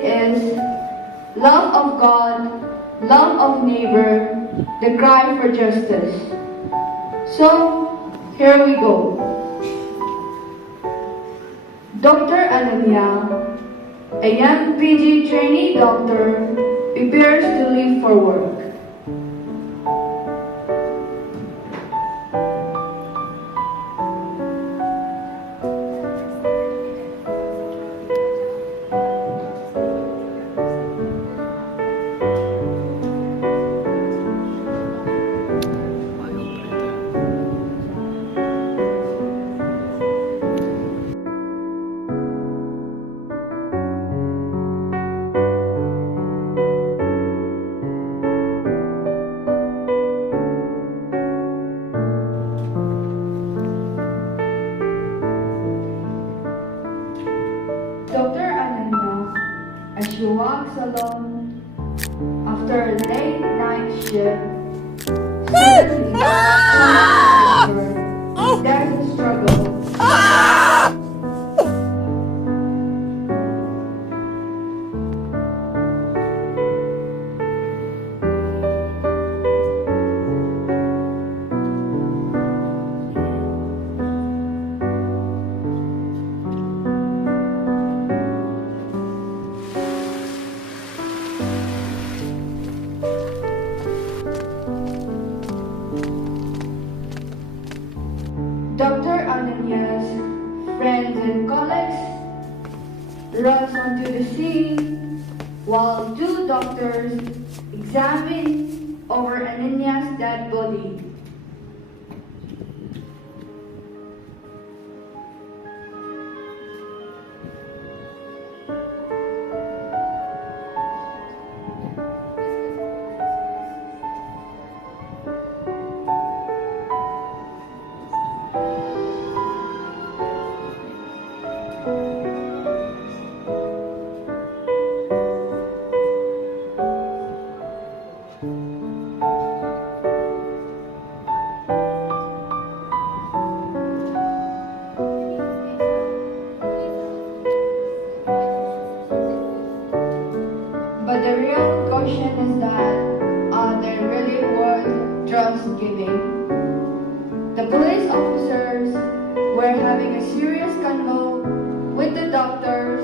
topic is love of God, love of neighbor, the cry for justice. So, here we go. Dr. Ananya, a young PG trainee doctor, prepares to leave for work. Dr. Ananya, as she walks alone after a late night shift, suddenly there's a struggle. Dr. Ananya's friends and colleagues rush onto the scene while two doctors examine over Ananya's dead body. But the real question is that, are they really worth trust giving? The police officers were having a serious convo with the doctors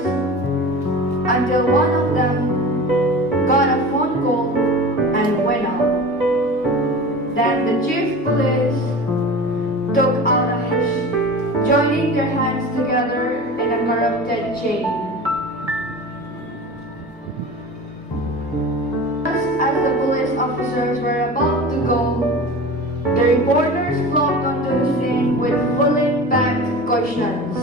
until one of them got a phone call and went out. Then the chief police took out a hitch, joining their hands together in a corrupted chain. As the police officers were about to go, the reporters flocked onto the scene with fully packed questions.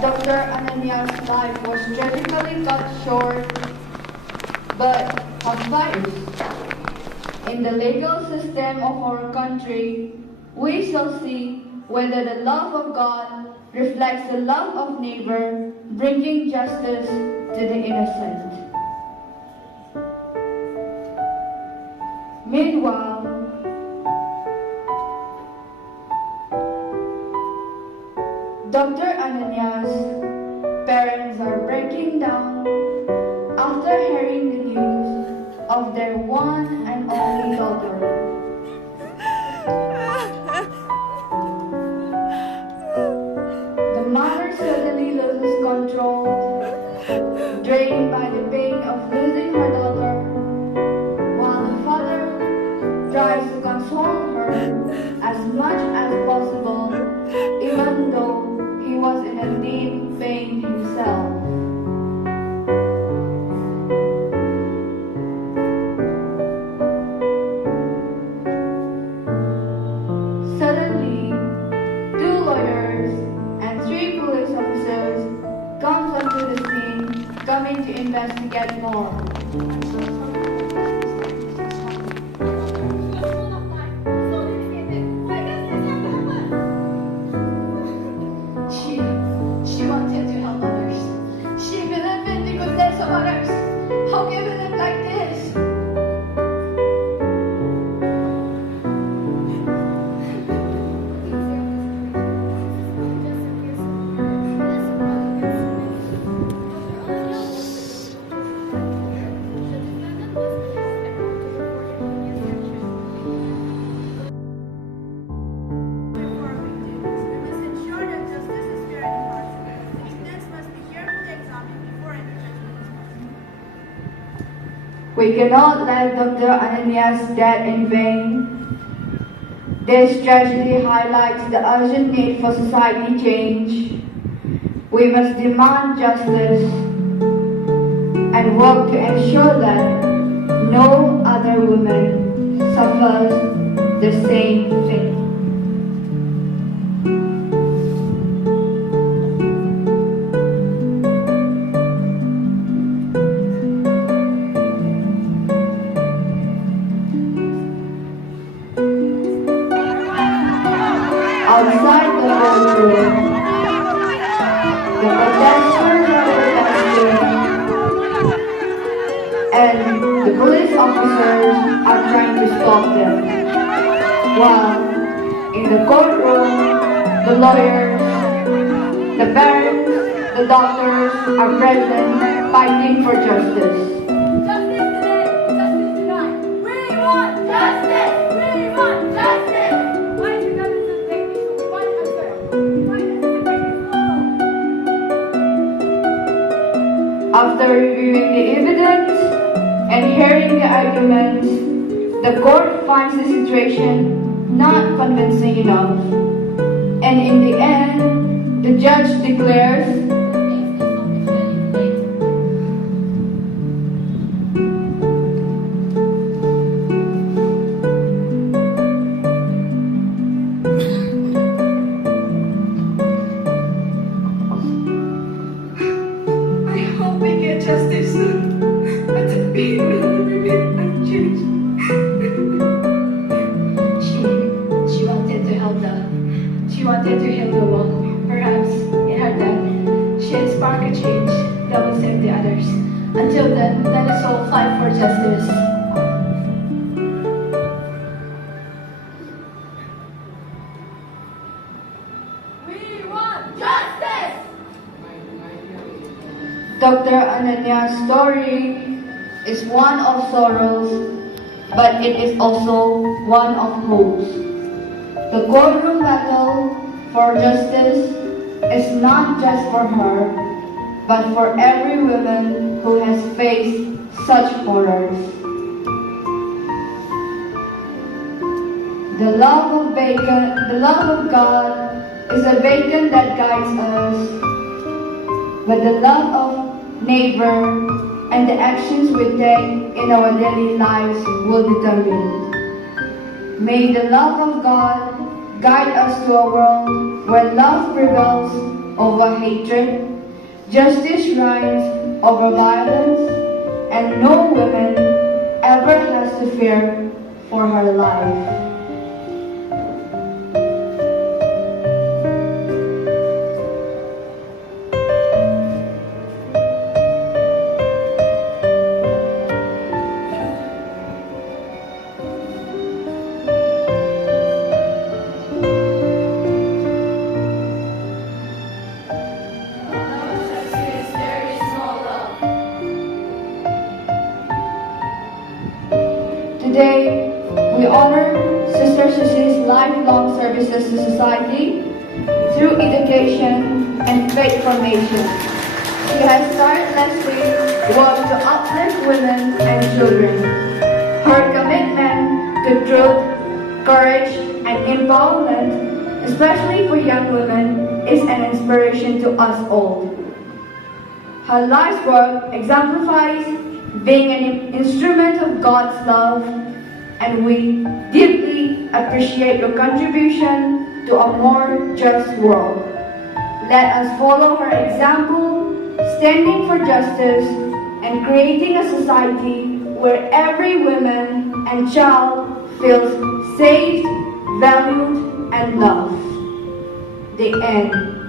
Dr. Ananya's life was tragically cut short, but how fires? In the legal system of our country, we shall see whether the love of God reflects the love of neighbor, bringing justice to the innocent. Meanwhile, Dr. Ananya's parents are breaking down after hearing the news of their one and only daughter. The mother suddenly loses control, drained by the pain of losing her daughter, while the father tries to console her as much as possible, even though he was in a deep pain himself. Suddenly, two lawyers and three police officers come onto the scene, coming to investigate We cannot let Dr. Ananias dead in vain. This tragedy highlights the urgent need for society change. We must demand justice and work to ensure that no other woman suffers the same fate. Outside the courtroom, the protesters are protesting and the police officers are trying to stop them. While in the courtroom, the lawyers, the parents, the doctors are present fighting for justice. Justice today, justice tonight. We want justice! We want justice! Why is your government so take this? Why is it fair? Why does it take this long? After reviewing the evidence and hearing the arguments, the court finds the situation not convincing enough. And in the end, the judge declares I hope we get justice soon, but the pain will remain unchanged. She wanted to help she wanted to heal the world. Perhaps in her death, she'll spark a change that will save the others. Until then, let us all fight for justice. We want justice! Dr. Ananias' story is one of sorrows, but it is also one of hopes. The courtroom battle for justice is not just for her, but for every woman who has faced such horrors. The love of God is a beacon that guides us, but the love of neighbor and the actions we take in our daily lives will determine. May the love of God guide us to a world where love prevails over hatred, justice reigns over violence, and no woman ever has to fear for her life. Today, we honor Sister Susie's lifelong services to society through education and faith formation. She has tirelessly worked to uplift women and children. Her commitment to truth, courage, and empowerment, especially for young women, is an inspiration to us all. Her life's work exemplifies being an instrument of God's love, and we deeply appreciate your contribution to a more just world. Let us follow her example, standing for justice and creating a society where every woman and child feels safe, valued, and loved. The end.